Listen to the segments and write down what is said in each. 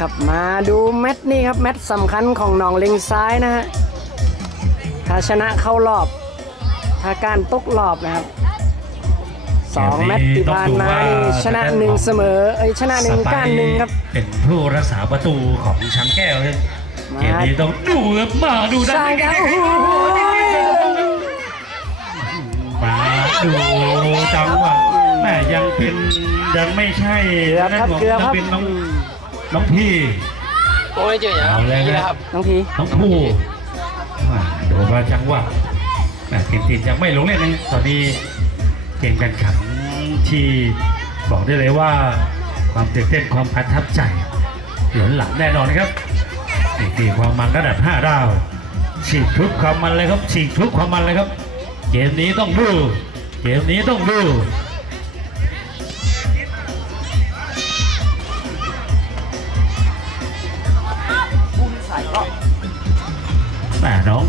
ครับมาดูแมตช์นี่ครับแมตช์สำคัญของหนองเลงซ้ายนะฮะถ้าชนะเข้ารอบ ถ้าการตกรอบนะครับสองแมตช์ที่ผ่านมานี่ชนะหนึ่งเสมอเอ้ยชนะหนึ่งก้านหนึ่งครับ เป็นผู้รักษาประตูของช้างแก้วครับมาเกมนี้ต้องดูครับมาดูด้าใช่นครับนี้โอ้โหมาดูจังหวะแม่ยังเป็นยังไม่ใช่เกือบครับนั่นเกือบยัครับเป็นน้อง น้องพี่โอ้ยเจ๋งเอาเลยครับ น้องพีน้องผู้มาดูว่าจังหวะแม่ติดติดยังไม่ลงเล่นนะตอนนี้เกมการแข่งขันที่บอกได้เลยว่าความตื่นเต้นความประทับใจหล้นหลามแน่นอนนะครับนี่คือความมันระดับ5ดาวฉีกทุกความมันเลยครับฉีกทุกความมันเลยครับ เกมนี้ต้องดู เกมนี้ต้องดู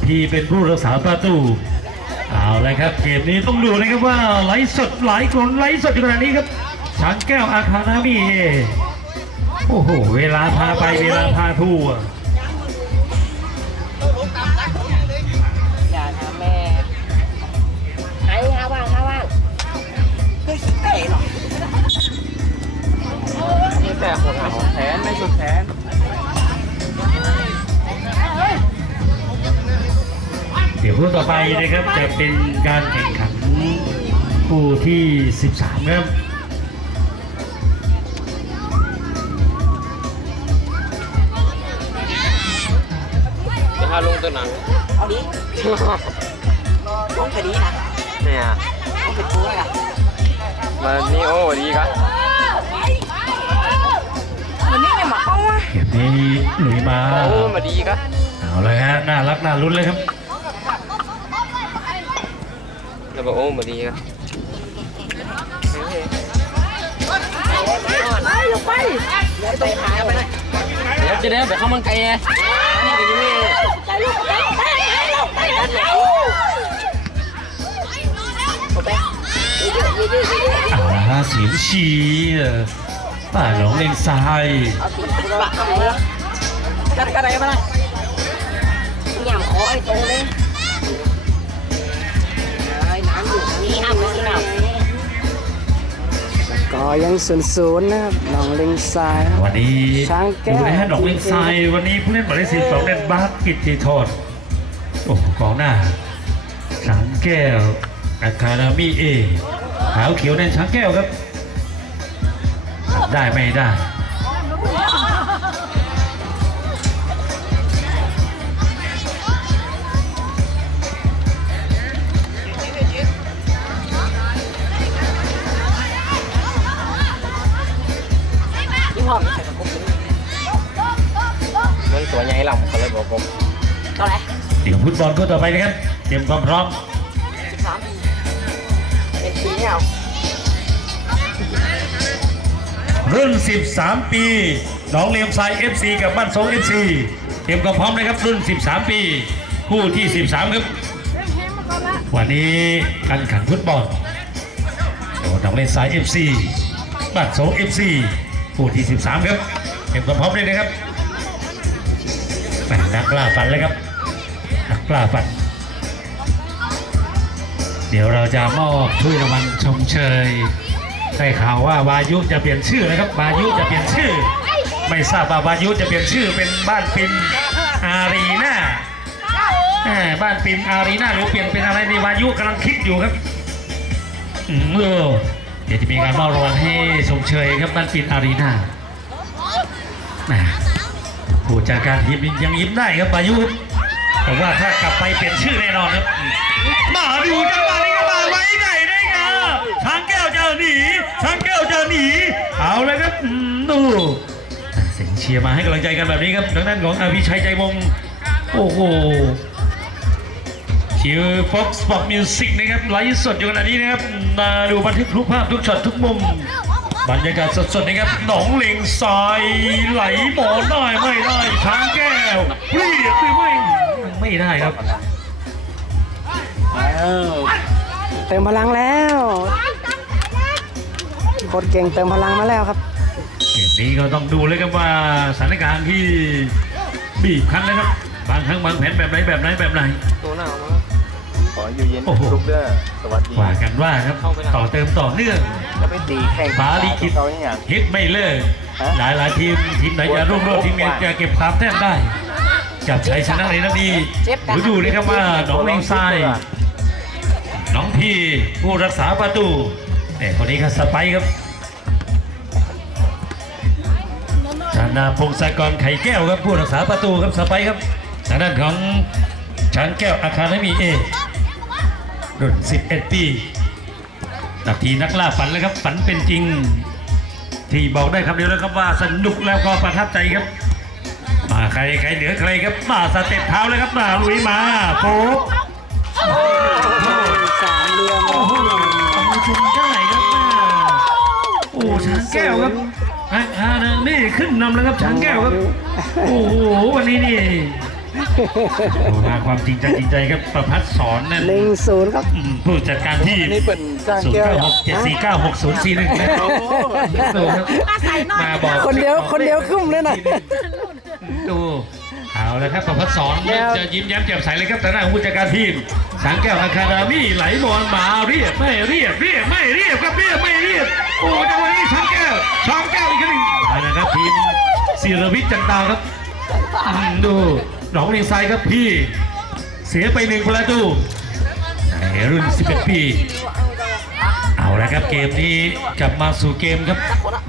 พีเป็นผู้รักษาประตูเอาเลยครับ เกมนี้ต้องดูนะครับว่าไลฟ์สดหลายคนไลฟ์สดอยู่ขนาดนี้ครับช้างแก้วอาคานามีโอ้โห เวลาพาไปเวลาพาทั่วอย่าทำแม่ไอ้ฮาว่างฮาว่างคือเตะหรอนี่แต่หัวเหงาแขนไม่สุดแขน ดี๋ยวคู่ต่อไปนะครับจะเป็นการแข่งขันคู่ที่ 13ครับจะพาลงตัวหนังเอาดิต้องไปดีนะเนี่ยต้องไปช่วยอะมานี่โอ้ดีกันวันนี้เนี่ยมาเอาอะเกมนี้หลุยมาโอ้มาดีกันเอาเลยฮะน่ารักน่าลุ้นเลยครับ แล้วบอ กโอ้มาดีกันไปลงไปเดี๋ยวไปหาไปเลยเดี๋ยวจะได้แบบข้าวมันไก่ไงนี่ก็ยังไม่ไปลูกไปไปลงไปเร็วเอาละฮะเสียงเชียร์ป้าหลงเลงซ้ายเอาติดบักทำไมล่ะกัดกระไรมาเลยหยามคอไอ้ตรงเลย ยังศูนย์ศูนย์นะครับหนองเลงซ้ายครับ วันนี้ช้างแก้ว ดูนะฮะดอกเลงซ้ายวันนี้ผู้เล่นหมายเลขสิบสองเล่นบาสกิตติโทษโอ้โหกองหน้าช้างแก้วอาคาดามีเอขาวเขียวแดนช้างแก้วครับทำได้ไม่ได้ ยี่อมใช่กระปุกมันตัวใหญ่หล่ำเขาเลยบอกผมเท่าไหร่เดี๋ยวฟุตบอลก็ต่อไปนะครับ เตรียมความพร้อมสิบสามปีเป็นปีเนี่ยรุ่น 13 ปีหน้องเลียมทราย FC กับบ้านทรง FC เตรียมความพร้อมนะครับ รุ่น 13 ปี คู่ที่ 13 ครับ วันนี้การแข่งฟุตบอลโดยหน้องเลียมทราย FC บ้านทรง FC คู่ที่ 13 ครับเตรียมความพร้อมเลยนะครับนักล่าฝันเลยครับนักล่าฝัน เดี๋ยวเราจะมอบถ้วยรางวัลชมเชยได้ข่าวว่าวายุจะเปลี่ยนชื่อนะครับวายุจะเปลี่ยนชื่อ ไม่ทราบว่าวายุจะเปลี่ยนชื่อเป็นบ้านปินอารีนาบ้านปินอารีนาหรือเปลี่ยนเป็นอะไรในวายุกำลังคิดอยู่ครับอืมเออ เดี๋ยวจะมีการมอบรางวัลให้ชมเชยครับบ้านปินอารีนาผู้จัดการทีมยังยิ้มได้ครับวายุแต่ว่าถ้ากลับไปเปลี่ยนชื่อแน่นอนครับ มาดูจังหวะนี้ก็มาไว้ไหนได้ไงช้างแก้วจะหนีช้างแก้วจะหนีเอาเลยครับดูเสียงเชียร์มาให้กำลังใจกันแบบนี้ครับทางด้านของอภิชัยใจวงโอ้โห ชียร์ฟ็อกซ์ปอร์ตมิวสิกนะครับไลฟ์สดอยู่ขณะนี้นะครับมาดูบันทึกทุกภาพทุกช็อตทุกมุม บรรยากาศสดๆนะครับหนองเลงทรายไหลหมอนได้ไม่ได้ช้างแก้วเรียดหรือไม่ไม่ได้ครับเติมพลังแล้วโคตรเก่งเติมพลังมาแล้วครับเกมนี่ก็ต้องดูเลยครับว่าสถานการณ์ที่บีบคั้นเลยครับบางครั้งบางแผนแบบไหนแบบไหนแบบไหนตัวหนาวนะ ขออยู่เย็นโอ้โหทุกเด้อสวัสดี ว่ากันว่าครับต่อเติมต่อเนื่องจะไปตีแข่งฟ้าลิขิต เขาอย่างฮิตไม่เลิก ฮะ หลายหลายๆทีม ทีมไหนจะรุ่งโรจน์ทีมไหนจะเก็บสามแต้มได้กับชัยชนะในนัดนี้ดูดูนะครับว่าน้องเลงทราย น้องพี่ผู้รักษาประตูแต่คนนี้ก็สไปร์ครับชานาพงศกรไข่แก้วครับผู้รักษาประตูครับสไปร์ครับทางด้านของช้างแก้วอาคาเดมีเอ รุ่น 11 ปีนาทีนักล่าฝันเลยครับ ฝันเป็นจริง ที่บอกได้คำเดียวแล้วครับว่าสนุกแล้วก็ประทับใจครับ มาใครใครเหนือใครครับมาสเต็ปเท้าเลยครับมาลุยมาโป๊ะสามเหลี่ยมโอ้โหชมได้ครับโอ้ช้างแก้วครับอ่าอ่านี่ขึ้นนำแล้วครับช้างแก้วครับ โอ้โหวันนี้นี่ มาความจริงใจจริงใจครับประพัดสอนนั่นหนึ่งศูนย์ครับอืมผู้จัดการที่นี่เป็นจ้างศูนแก้ย์วเก้าหกเจ็ดสี่เก้าหกศูนย์สี่หนึ่งดูครับมาบอกคนเดียวคนเดียวคุ้มเลยนะ ดูเอาแล้วครับประพัดสอนแล้วจะยิ้มแย้มแจ่มใสเลยครับแต่หน้าของผู้จัดการทีมช้างแก้วอาคาดามี่ไหลบอลมาเรียบไม่เรียบเรียบไม่เรียบครับเรียบไม่เรียบโอ้จังหวะนี้ช้างแก้วช้างแก้วอีกครั้งหนึ่งมาแล้วครับทีมศิรวิทย์จันดาวครับอืมดู หนองเลงทรายครับพี่เสียไปหนึ่งประตูในรุ่น 11 ปี เอาละครับเกมนี้กลับมาสู่เกมครับ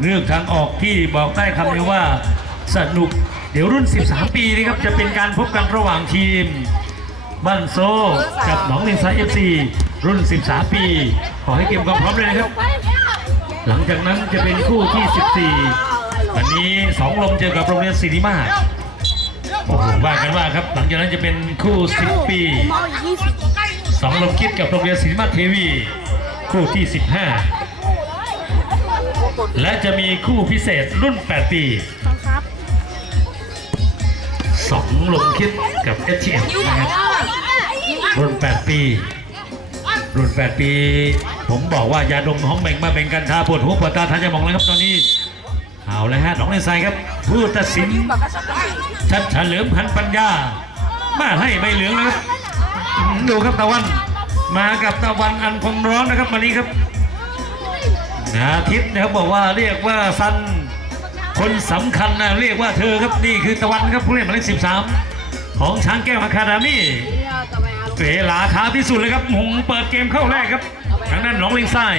เรื่องทางออกที่บอกได้คำเดียวว่าสนุกเดี๋ยวรุ่น 13 ปีนี้ครับจะเป็นการพบกันระหว่างทีมบ้านโซกับหนองเลงไซเอฟซีรุ่น 13 ปี ขอให้เกมความพร้อมเลยนะครับ หลังจากนั้นจะเป็นคู่ที่ 14 วันนี้สองลมเจอกับโรงเรียนศิริมาศ โอ้โหว่ากันว่าครับ หลังจากนั้นจะเป็นคู่ 10 ปี สองลมคิดกับโรงเรียนศิริมาเทวี คู่ที่ 15 และจะมีคู่พิเศษรุ่น 8 ปีสองลมคิดกับ s t m นะครับรุ่น 8 ปี รุ่น 8 ปี ผมบอกว่ายาดมห้องแบ่งมาแบ่งกันทาปวดหัวปวดตาทานจะมองเลยครับตอนนี้ เอาเลยฮะหนองเลนทรายครับ ผู้ตัดสิน ชัดเฉลิมพันปัญญา มาให้ใบเหลืองนะครับดูครับตะวัน มากับตะวันอันคงร้อนนะครับวันนี้ครับอาทิตย์นะครับบอกว่าเรียกว่าซันคนสำคัญนะเรียกว่าเธอครับนี่คือตะวันครับผู้เล่นหมายเลขสิบสามของช้างแก้วอะคาเดมี่เวลาท้าที่สุดเลยครับหงเปิดเกมเข้าแรกครับทางด้านหนองลิงทราย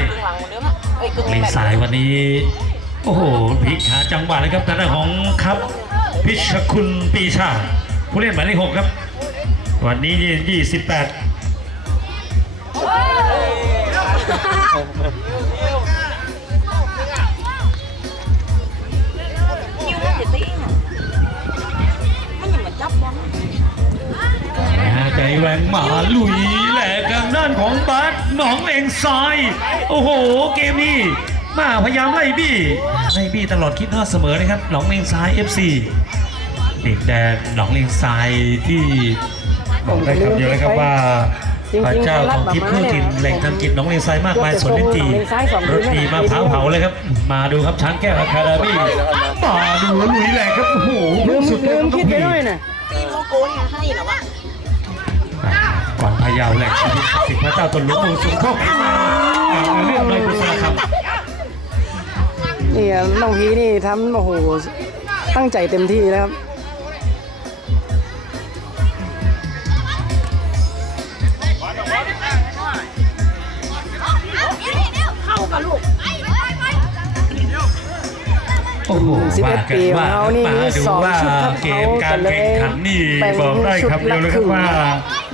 ลิงสายวันนี้ โอ้โหพลิกหาจังหวะเลยครับทางด้านของครับ พิชคุณปีชา ผู้เล่นหมายเลขหกครับ วันนี้ยี่สิบแปดใจแรงหมาลุยแหลกทางด้านของบาสหนองเลงทราย โอ้โห เกมนี้ มาพยายามไล่บี้ไล่บี้ตลอดคิดทอดเสมอนะครับหนองเลงทราย FC เด็กแดงหนองเลงทรายที่บอกได้คำเดียวเลยครับว่าพระเจ้าของทิพย์ผู้ถิ่นแหล่งทำกิจหนองเลงทรายมากมายสวนลิ้นจีรถดีมาเผาเผาเลยครับ มาดูครับช้างแก้วอะคาเดมี่มาดูลุยแหลกครับโอ้โหลืมสุดลืมรับคิดไปด้วยนะตีโมโกเนี่ยให้เหรอวะก่อนพะเยาวแหลกชีวิตศักดิ์สิทธิ์พระเจ้าตนหลวงปู่สุขโชคเรื่องเลยกุศลครับ นี่น้องพีนี่ทำโอ้โหตั้งใจเต็มที่นะครับเข้ากับลูกโอ้โห11ว่ากันว่าปีของเรานี่มาดูสองว่าชุดครับเกมการแข่งขันนี่แต่งบอกได้คำเดียวเลยครับว่า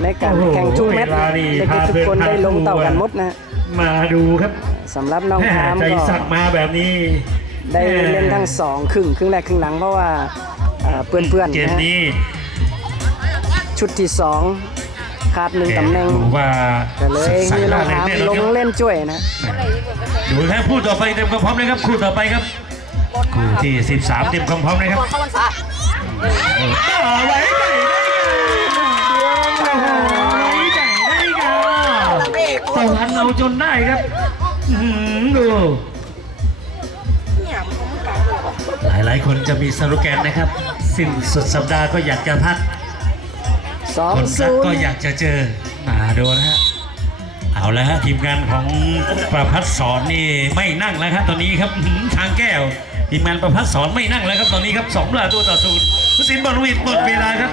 ในการแข่งทุกแมตช์โอ้โหเวลานี่เด็กพาทุกเพื่อนคนพาได้ลงเต่ากันหมดนะ มาดูครับ สำหรับน้องแม่ทามใจก็สั่งมาแบบนี้ได้เล่นทั้งสองครึ่งครึ่งแรกครึ่งหลังเพราะว่าเอ่อเพื่อนๆเกมนะฮะนี้ชุดที่สองขาดหนึ่งตำแหน่งดูว่าก็เลยใส่ให้น้ล่าองเลยทามเนี่ยลเรางเล่นช่วยนะ ดูแค่คู่ต่อไปเต็มความพร้อมเลยครับคู่ต่อไปครับคู่ที่ 13 เต็มความพร้อมเลยครับเข้าวันศาสตร์เอาไว้ใจได้ไงไว้ใจได้ไงเด็กตะวันเอาจนได้ครับ อื้อหือดูเนี่ยมันกลายเป็นหลายๆ คนจะมีสโลแกนนะครับ สิ้นสุดสัปดาห์ก็อยากจะพัก สองคนรักศูนก็ย์อยากจะเจอมาดูนะฮะ เอาแล้วฮะทีมงานของประพัฒสอนนี่ไม่นั่งแล้วครับตอนนี้ครับอื้อหือทางแก้ว ทีมงานประพัฒสอนไม่นั่งแล้วครับตอนนี้ครับสองประตูต่อศูนย์ผู้สินบอลวิดหมดเวลาครับ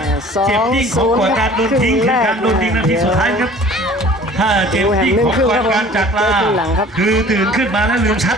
เจ็บยิ่งของกว่าการโดนทิ้งคือการโดนทิ้งนาทีสุดท้ายครับ ถ้าเจ็บยิ่งของกว่าการจากลาคือตื่นขึ้นมาแล้วลืมชัด